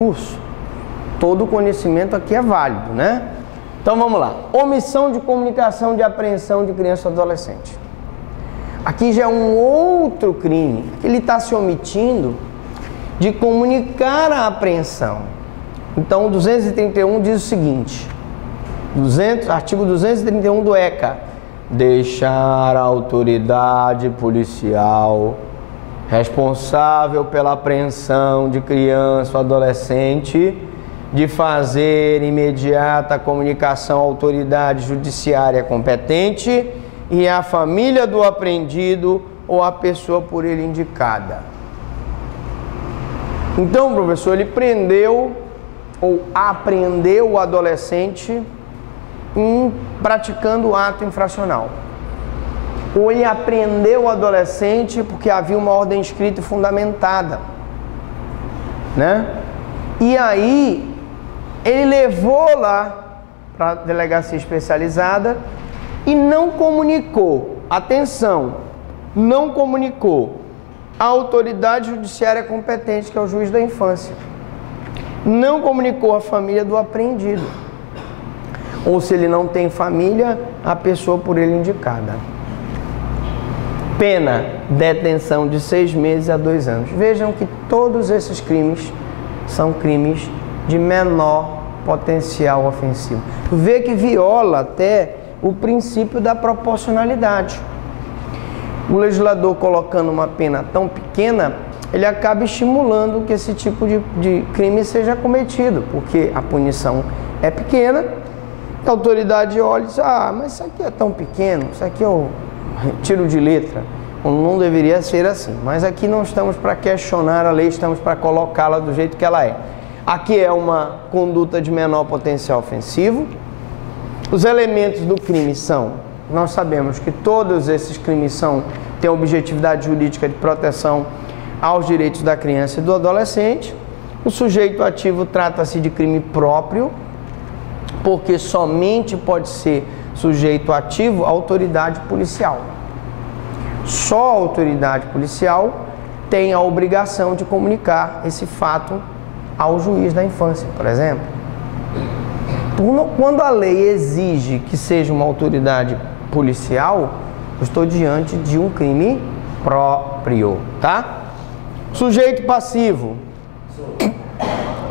curso. Todo conhecimento aqui é válido, né? Então vamos lá. Omissão de comunicação de apreensão de criança ou adolescente. Aqui já é um outro crime. Ele está se omitindo de comunicar a apreensão. Então o 231 diz o seguinte, artigo 231 do ECA: deixar a autoridade policial responsável pela apreensão de criança ou adolescente de fazer imediata comunicação à autoridade judiciária competente e à família do apreendido ou à pessoa por ele indicada. Então, professor, ele prendeu ou apreendeu o adolescente praticando ato infracional. Ou ele apreendeu o adolescente porque havia uma ordem escrita e fundamentada, né? E aí ele levou lá para a delegacia especializada e não comunicou, atenção, não comunicou à autoridade judiciária competente, que é o juiz da infância. Não comunicou à família do apreendido. Ou se ele não tem família, a pessoa por ele indicada. Pena, detenção de 6 meses a 2 anos. Vejam que todos esses crimes são crimes de menor potencial ofensivo. Vê que viola até o princípio da proporcionalidade. O legislador, colocando uma pena tão pequena, ele acaba estimulando que esse tipo de crime seja cometido, porque a punição é pequena, a autoridade olha e diz: ah, mas isso aqui é tão pequeno, isso aqui é o tiro de letra, não deveria ser assim. Mas aqui não estamos para questionar a lei, estamos para colocá-la do jeito que ela é. Aqui é uma conduta de menor potencial ofensivo. Os elementos do crime são, nós sabemos que todos esses crimes têm objetividade jurídica de proteção aos direitos da criança e do adolescente. O sujeito ativo trata-se de crime próprio, porque somente pode ser sujeito ativo a autoridade policial. Só a autoridade policial tem a obrigação de comunicar esse fato ao juiz da infância, por exemplo. Quando a lei exige que seja uma autoridade policial, eu estou diante de um crime próprio, tá? Sujeito passivo.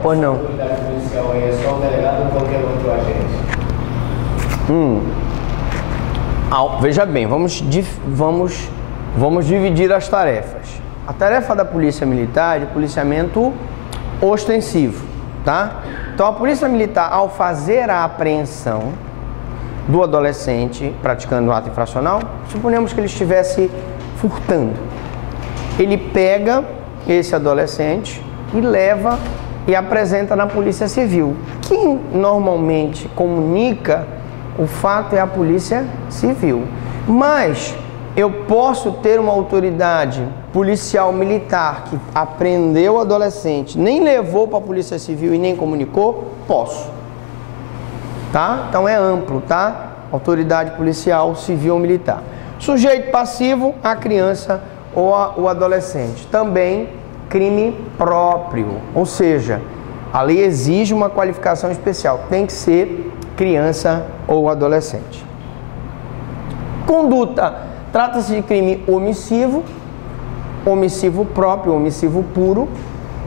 Pois não. A autoridade policial é só o delegado ou qualquer outro agente? Veja bem, vamos dividir as tarefas. A tarefa da polícia militar é de policiamento ostensivo, tá? Então a polícia militar, ao fazer a apreensão do adolescente praticando um ato infracional, suponhamos que ele estivesse furtando. Ele pega esse adolescente e leva e apresenta na Polícia Civil. Quem normalmente comunica o fato é a Polícia Civil. Mas eu posso ter uma autoridade policial militar que apreendeu o adolescente, nem levou para a Polícia Civil e nem comunicou? Posso. Tá? Então é amplo, tá? Autoridade policial, civil ou militar. Sujeito passivo, a criança ou o adolescente. Também crime próprio. Ou seja, a lei exige uma qualificação especial. Tem que ser criança ou adolescente. Conduta. Trata-se de crime omissivo, omissivo próprio, omissivo puro,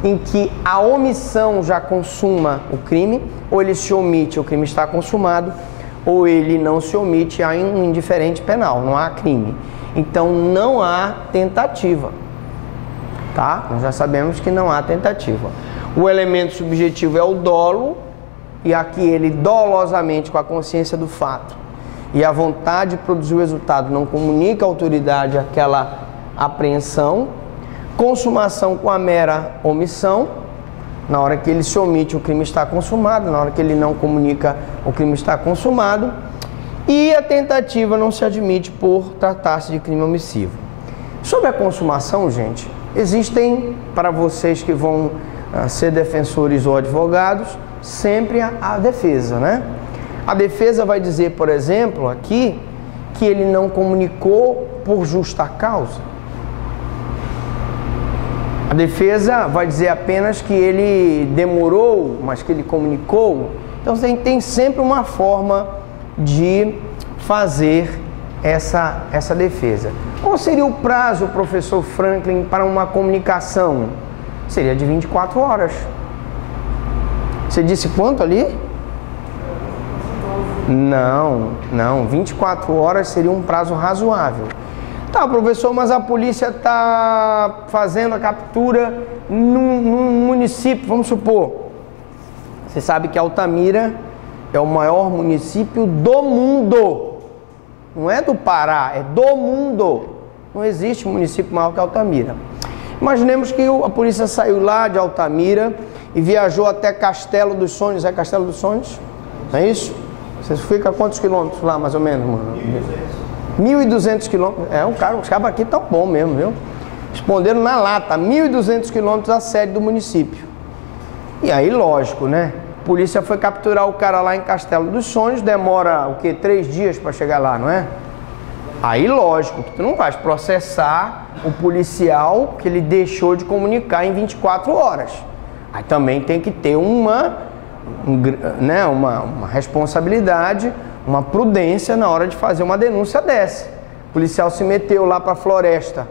em que a omissão já consuma o crime, ou ele se omite, o crime está consumado, ou ele não se omite, há um indiferente penal, não há crime. Então não há tentativa, tá? Nós já sabemos que não há tentativa. O elemento subjetivo é o dolo, e aqui ele dolosamente, com a consciência do fato e a vontade de produzir o resultado, não comunica à autoridade aquela apreensão. Consumação com a mera omissão. Na hora que ele se omite, o crime está consumado. Na hora que ele não comunica, o crime está consumado. E a tentativa não se admite por tratar-se de crime omissivo. Sobre a consumação, gente, existem, para vocês que vão ser defensores ou advogados, sempre a defesa, né? A defesa vai dizer, por exemplo, aqui, que ele não comunicou por justa causa. A defesa vai dizer apenas que ele demorou, mas que ele comunicou. Então tem sempre uma forma de fazer essa defesa. Qual seria o prazo, professor Franklin, para uma comunicação? Seria de 24 horas. Você disse quanto ali? Não, 24 horas seria um prazo razoável. Tá, professor, mas a polícia está fazendo a captura num município, vamos supor. Você sabe que Altamira é o maior município do mundo. Não é do Pará, é do mundo. Não existe município maior que Altamira. Imaginemos que a polícia saiu lá de Altamira e viajou até Castelo dos Sonhos. É Castelo dos Sonhos? Não é isso? Você fica a quantos quilômetros lá, mais ou menos, mano? 1.200 quilômetros. Os cabos aqui estão bom mesmo, viu? Responderam na lata, 1.200 quilômetros a sede do município. E aí, lógico, né? A polícia foi capturar o cara lá em Castelo dos Sonhos, demora, o quê? 3 dias para chegar lá, não é? Aí, lógico, que tu não vais processar o policial que ele deixou de comunicar em 24 horas. Aí também tem que ter uma responsabilidade, uma prudência na hora de fazer uma denúncia dessa. O policial se meteu lá para a floresta,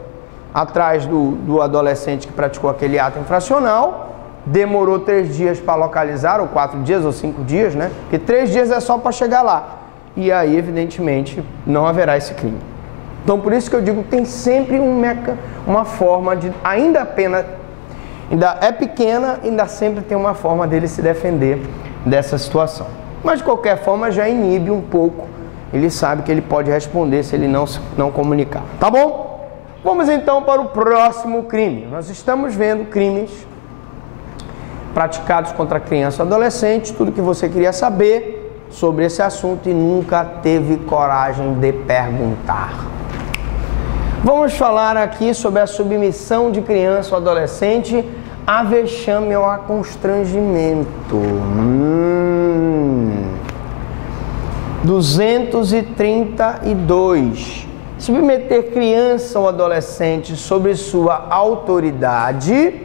atrás do adolescente que praticou aquele ato infracional, demorou 3 dias para localizar, ou 4 dias, ou 5 dias, né? Porque 3 dias é só para chegar lá. E aí, evidentemente, não haverá esse crime. Então, por isso que eu digo que tem sempre uma forma de... Ainda a pena ainda é pequena, ainda sempre tem uma forma dele se defender dessa situação. Mas, de qualquer forma, já inibe um pouco. Ele sabe que ele pode responder se ele não comunicar. Tá bom? Vamos, então, para o próximo crime. Nós estamos vendo crimes praticados contra criança e adolescente, tudo que você queria saber sobre esse assunto e nunca teve coragem de perguntar. Vamos falar aqui sobre a submissão de criança ou adolescente a vexame ou a constrangimento. 232. Submeter criança ou adolescente sobre sua autoridade.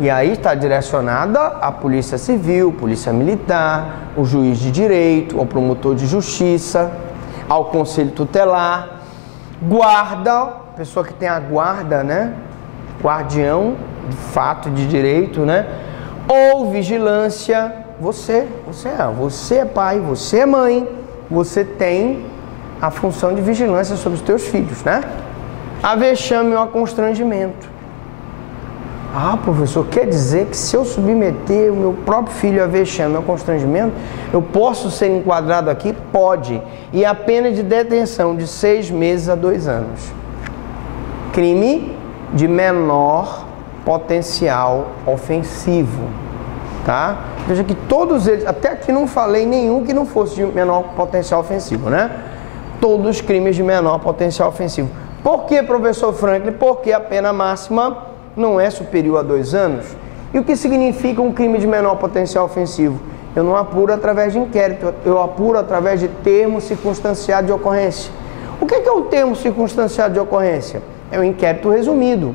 E aí está direcionada à Polícia Civil, Polícia Militar, o juiz de direito, ao promotor de justiça, ao conselho tutelar, guarda, pessoa que tem a guarda, né? Guardião de fato de direito, né? Ou vigilância. Você é pai, você é mãe, você tem a função de vigilância sobre os teus filhos, né? A vexame ou a constrangimento. Ah, professor, quer dizer que se eu submeter o meu próprio filho a vexame ou constrangimento, eu posso ser enquadrado aqui? Pode. E a pena de detenção de 6 meses a 2 anos. Crime de menor potencial ofensivo. Tá? Veja que todos eles, até aqui não falei nenhum que não fosse de menor potencial ofensivo, né? Todos os crimes de menor potencial ofensivo. Por que, professor Franklin? Porque a pena máxima não é superior a 2 anos. E o que significa um crime de menor potencial ofensivo? Eu não apuro através de inquérito, eu apuro através de termo circunstanciado de ocorrência. O que é o termo circunstanciado de ocorrência? É o inquérito resumido.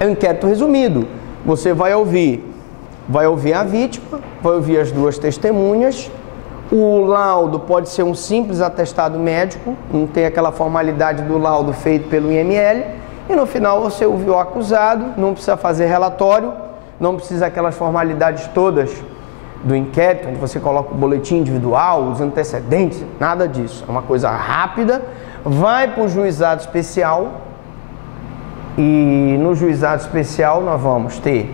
É o inquérito resumido. Você vai ouvir a vítima, vai ouvir as 2 testemunhas. O laudo pode ser um simples atestado médico, não tem aquela formalidade do laudo feito pelo IML. E no final você ouviu o acusado, não precisa fazer relatório, não precisa aquelas formalidades todas do inquérito, onde você coloca o boletim individual, os antecedentes, nada disso. É uma coisa rápida, vai para o juizado especial e no juizado especial nós vamos ter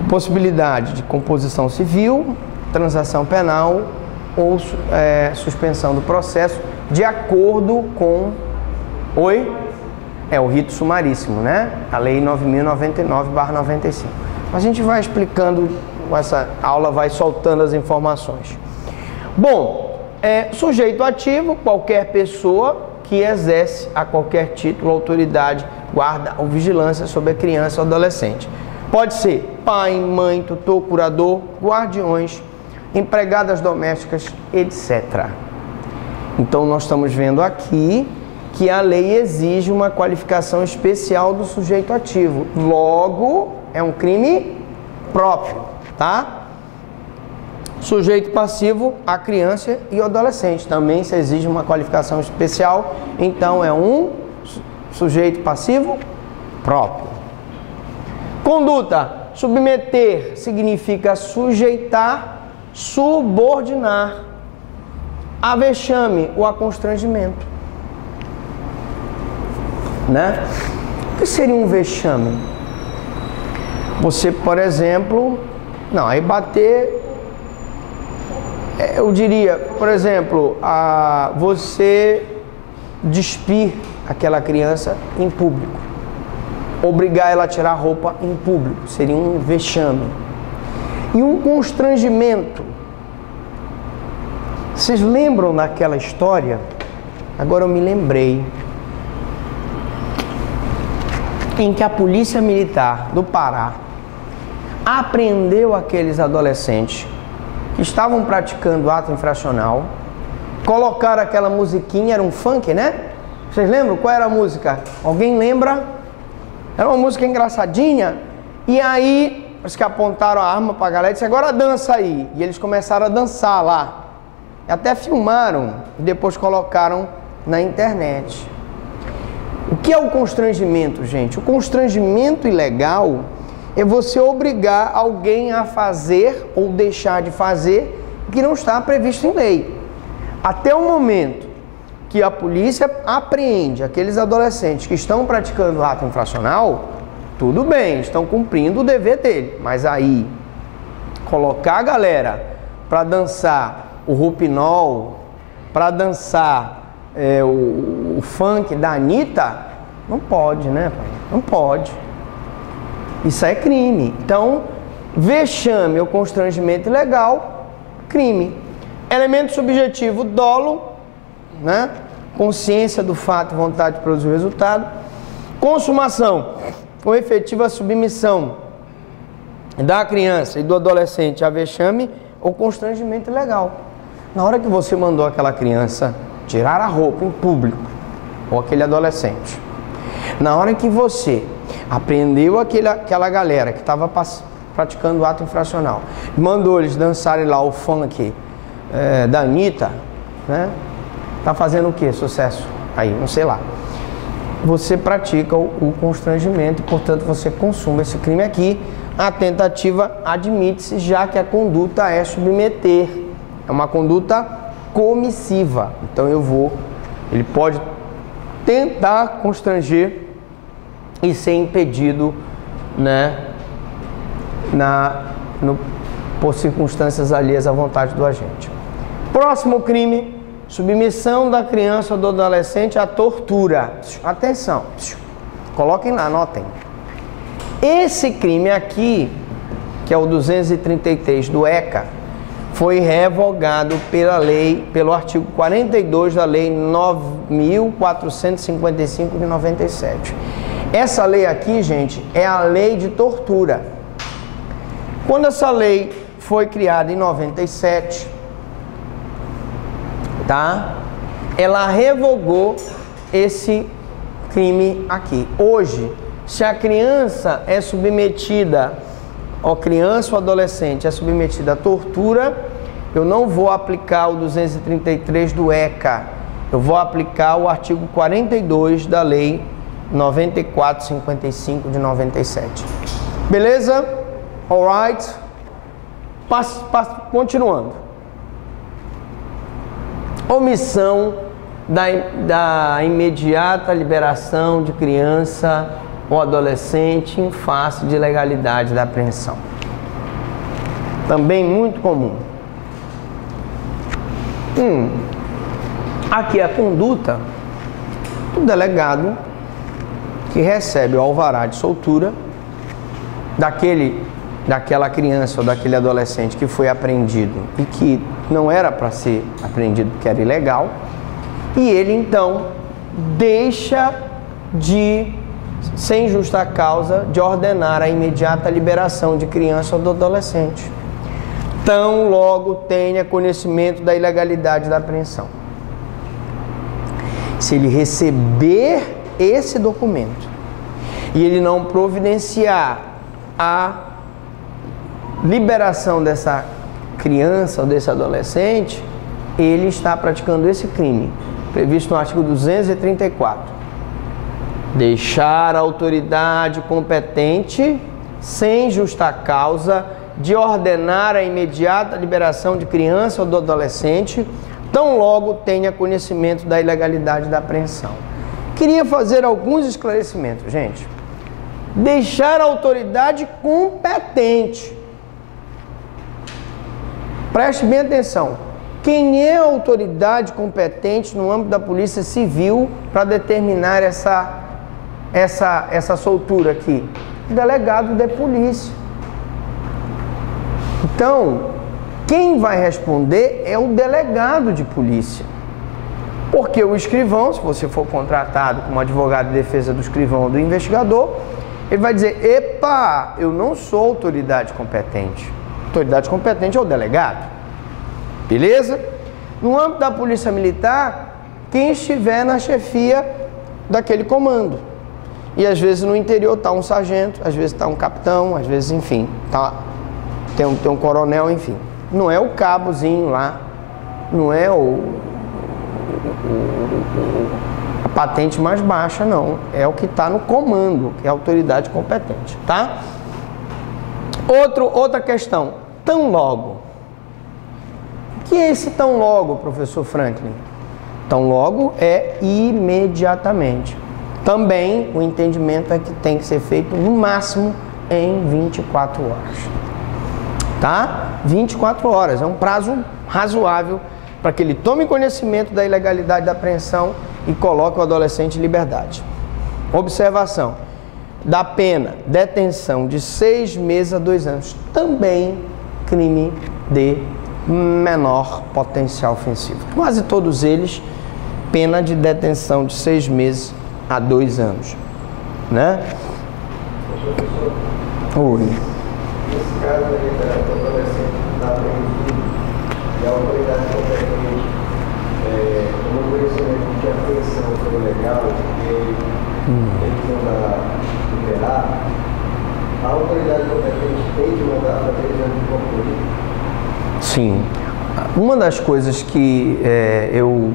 a possibilidade de composição civil, transação penal ou suspensão do processo de acordo com o rito sumaríssimo, né? A lei 9.099/95. A gente vai explicando, essa aula vai soltando as informações. Bom, sujeito ativo, qualquer pessoa que exerce a qualquer título, autoridade, guarda ou vigilância sobre a criança ou adolescente. Pode ser pai, mãe, tutor, curador, guardiões, empregadas domésticas, etc. Então nós estamos vendo aqui que a lei exige uma qualificação especial do sujeito ativo. Logo, é um crime próprio, tá? Sujeito passivo, a criança e o adolescente. Também se exige uma qualificação especial, então é um sujeito passivo próprio. Conduta: submeter significa sujeitar, subordinar. A vexame ou a constrangimento, né? O que seria um vexame? Você, por exemplo, não, aí bater, eu diria, por exemplo, você despir aquela criança em público, obrigar ela a tirar a roupa em público, seria um vexame. E um constrangimento, vocês lembram daquela história? Agora eu me lembrei, em que a Polícia Militar do Pará apreendeu aqueles adolescentes que estavam praticando ato infracional, colocaram aquela musiquinha, era um funk, né? Vocês lembram qual era a música? Alguém lembra? Era uma música engraçadinha, e aí eles que apontaram a arma para a galera e disseram: agora dança aí. E eles começaram a dançar lá. Até filmaram e depois colocaram na internet. O que é o constrangimento, gente? O constrangimento ilegal é você obrigar alguém a fazer ou deixar de fazer o que não está previsto em lei. Até o momento que a polícia apreende aqueles adolescentes que estão praticando ato infracional, tudo bem, estão cumprindo o dever dele. Mas aí, colocar a galera para dançar o Rupinol, para dançar o funk da Anitta, não pode, né, pai? Não pode. Isso é crime. Então, vexame ou constrangimento ilegal, crime. Elemento subjetivo: dolo, né? Consciência do fato e vontade de produzir o resultado. Consumação ou efetiva submissão da criança e do adolescente a vexame ou constrangimento ilegal. Na hora que você mandou aquela criança tirar a roupa em público, ou aquele adolescente, na hora que você apreendeu aquela galera que estava praticando ato infracional, mandou eles dançarem lá o funk da Anitta, né? Tá fazendo o que? Sucesso? Aí, não sei lá. Você pratica o constrangimento, portanto você consuma esse crime aqui. A tentativa admite-se, já que a conduta é submeter. É uma conduta comissiva. Então ele pode tentar constranger e ser impedido, né, por circunstâncias alheias à vontade do agente. Próximo crime: submissão da criança ou do adolescente à tortura. Atenção, coloquem lá, anotem. Esse crime aqui, que é o 233 do ECA, foi revogado pelo artigo 42 da Lei 9.455 de 97. Essa lei aqui, gente, é a lei de tortura. Quando essa lei foi criada em 97, tá? Ela revogou esse crime aqui. Hoje, se a criança é submetida, ou criança ou adolescente é submetida à tortura, eu não vou aplicar o 233 do ECA, eu vou aplicar o artigo 42 da Lei 9455 de 97. Beleza? Alright? Continuando. Omissão da imediata liberação de criança ou adolescente em face de ilegalidade da apreensão. Também muito comum. Aqui a conduta do delegado que recebe o alvará de soltura daquela criança ou daquele adolescente que foi apreendido e que não era para ser apreendido porque era ilegal, e ele então deixa de, sem justa causa, de ordenar a imediata liberação de criança ou do adolescente, tão logo tenha conhecimento da ilegalidade da apreensão. Se ele receber esse documento e ele não providenciar a liberação dessa criança ou desse adolescente, ele está praticando esse crime, previsto no artigo 234. Deixar a autoridade competente, sem justa causa, de ordenar a imediata liberação de criança ou do adolescente, tão logo tenha conhecimento da ilegalidade da apreensão. Queria fazer alguns esclarecimentos, gente. Deixar a autoridade competente. Preste bem atenção. Quem é a autoridade competente no âmbito da Polícia Civil para determinar essa soltura aqui? O delegado de polícia. Então, quem vai responder é o delegado de polícia. Porque o escrivão, se você for contratado como advogado de defesa do escrivão ou do investigador, ele vai dizer: epa, eu não sou autoridade competente. Autoridade competente é o delegado. Beleza? No âmbito da Polícia Militar, quem estiver na chefia daquele comando. E às vezes no interior está um sargento, às vezes está um capitão, às vezes, enfim, tem um coronel, enfim. Não é o cabozinho lá, não é a patente mais baixa, não. É o que está no comando, que é a autoridade competente, tá? Outra questão, tão logo. O que é esse tão logo, professor Franklin? Tão logo é imediatamente. Também o entendimento é que tem que ser feito no máximo em 24 horas. Tá? 24 horas, é um prazo razoável para que ele tome conhecimento da ilegalidade da apreensão e coloque o adolescente em liberdade. Observação: da pena, detenção de 6 meses a 2 anos, também crime de menor potencial ofensivo. Quase todos eles, pena de detenção de 6 meses a 2 anos. Né? Oi. Nesse caso aí da adolescente que está apreendido e a autoridade competente tomou conhecimento de que a apreensão foi legal, porque eles vão liberar, a autoridade competente tem que mandar para 3 anos de concluir. Sim. Uma das coisas que eu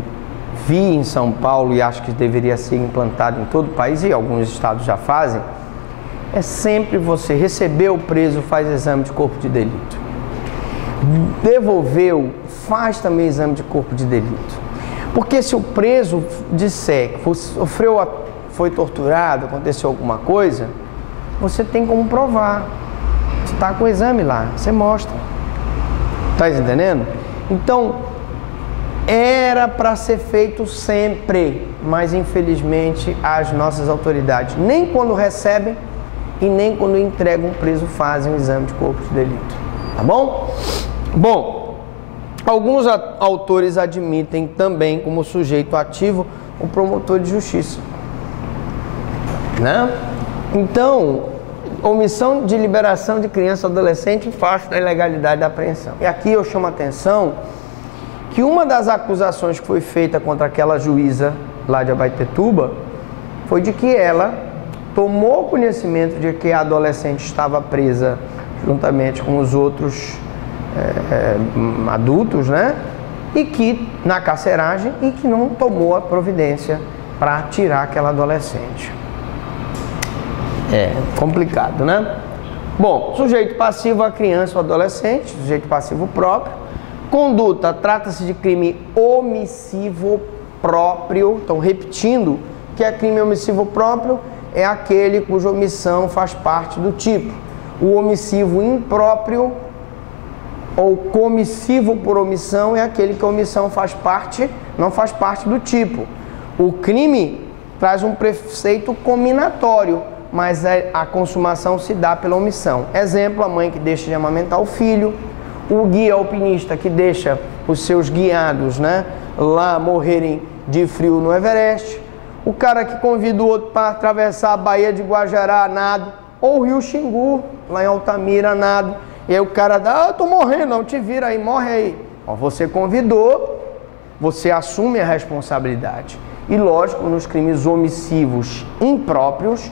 vi em São Paulo e acho que deveria ser implantado em todo o país, e alguns estados já fazem, é sempre você recebeu o preso, faz exame de corpo de delito. Devolveu, faz também exame de corpo de delito. Porque se o preso disser que foi torturado, aconteceu alguma coisa, você tem como provar. Você está com o exame lá, você mostra. Está entendendo? Então, era para ser feito sempre, mas infelizmente as nossas autoridades, nem quando recebem e nem quando entregam um preso, fazem o exame de corpo de delito. Tá bom? Bom, alguns autores admitem também como sujeito ativo o promotor de justiça. Né? Então, omissão de liberação de criança ou adolescente faz da ilegalidade da apreensão. E aqui eu chamo a atenção que uma das acusações que foi feita contra aquela juíza lá de Abaetetuba foi de que ela tomou conhecimento de que a adolescente estava presa juntamente com os outros adultos, né? E que na carceragem, e que não tomou a providência para tirar aquela adolescente. É complicado, né? Bom, sujeito passivo a criança ou adolescente, sujeito passivo próprio. Conduta, trata-se de crime omissivo próprio. Então, repetindo, que é crime omissivo próprio é aquele cuja omissão faz parte do tipo. O omissivo impróprio ou comissivo por omissão é aquele que a omissão não faz parte do tipo. O crime traz um preceito cominatório, mas a consumação se dá pela omissão. Exemplo, a mãe que deixa de amamentar o filho, o guia alpinista que deixa os seus guiados, né, lá morrerem de frio no Everest, o cara que convida o outro para atravessar a Baía de Guajará a nado, ou o Rio Xingu, lá em Altamira a nado, e aí o cara dá: eu tô morrendo, não, te vira aí, morre aí. Ó, você convidou, você assume a responsabilidade. E lógico, nos crimes omissivos impróprios,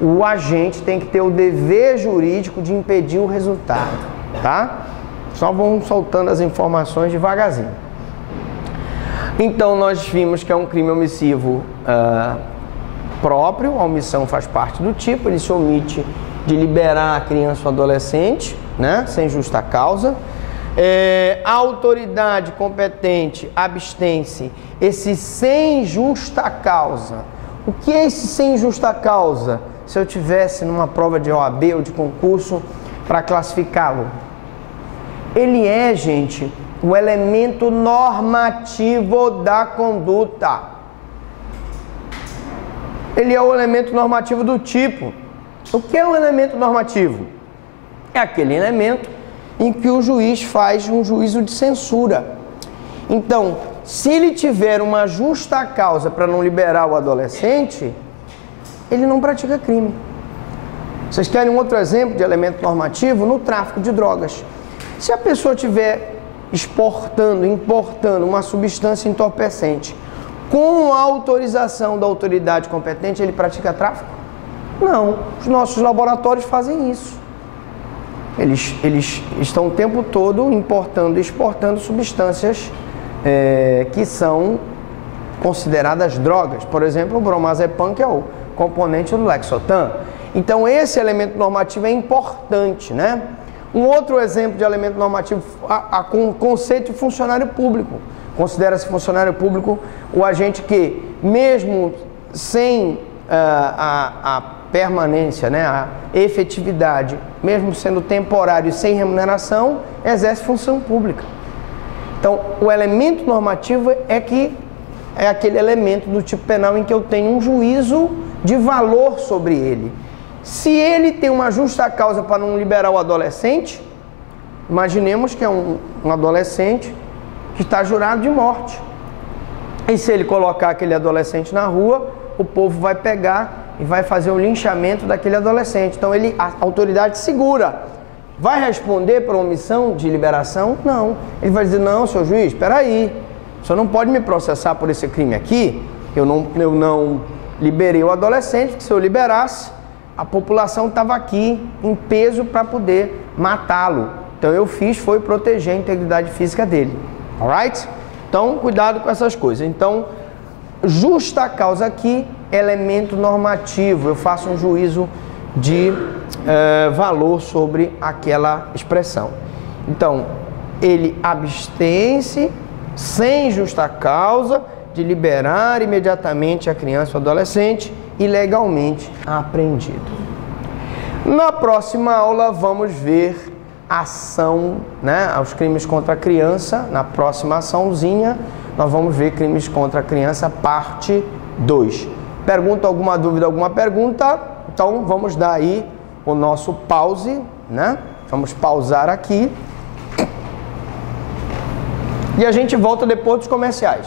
o agente tem que ter o dever jurídico de impedir o resultado, tá? Só vamos soltando as informações devagarzinho. Então, nós vimos que é um crime omissivo próprio, a omissão faz parte do tipo, ele se omite de liberar a criança ou adolescente, né, sem justa causa. A autoridade competente abstém-se, esse sem justa causa. O que é esse sem justa causa? Se eu tivesse numa prova de OAB ou de concurso para classificá-lo, ele é, gente, o elemento normativo da conduta. Ele é o elemento normativo do tipo. O que é o elemento normativo? É aquele elemento em que o juiz faz um juízo de censura. Então, se ele tiver uma justa causa para não liberar o adolescente, ele não pratica crime. Vocês querem um outro exemplo de elemento normativo? No tráfico de drogas. Se a pessoa estiver importando uma substância entorpecente com a autorização da autoridade competente, ele pratica tráfico? Não. Os nossos laboratórios fazem isso. Eles estão o tempo todo importando e exportando substâncias que são consideradas drogas. Por exemplo, o bromazepam, que é o componente do Lexotan. Então, esse elemento normativo é importante, né? Um outro exemplo de elemento normativo, com o conceito de funcionário público. Considera-se funcionário público o agente que, mesmo sem a permanência, né, a efetividade, mesmo sendo temporário e sem remuneração, exerce função pública. Então, o elemento normativo é aquele elemento do tipo penal em que eu tenho um juízo de valor sobre ele. Se ele tem uma justa causa para não liberar o adolescente, imaginemos que é um adolescente que está jurado de morte. E se ele colocar aquele adolescente na rua, o povo vai pegar e vai fazer o linchamento daquele adolescente. Então, a autoridade segura. Vai responder por omissão de liberação? Não. Ele vai dizer, não, senhor juiz, espera aí. O senhor não pode me processar por esse crime aqui. Eu não liberei o adolescente, porque se eu liberasse, a população estava aqui em peso para poder matá-lo. Então, eu foi proteger a integridade física dele. Alright? Então, cuidado com essas coisas. Então, justa causa aqui, elemento normativo. Eu faço um juízo de valor sobre aquela expressão. Então, ele abstém-se, sem justa causa, de liberar imediatamente a criança ou adolescente ilegalmente apreendido. Na próxima aula, vamos ver ação, né, aos crimes contra a criança. Na próxima açãozinha, nós vamos ver crimes contra a criança, parte 2. Pergunta, alguma dúvida, alguma pergunta? Então, vamos dar aí o nosso pause, né? Vamos pausar aqui. E a gente volta depois dos comerciais.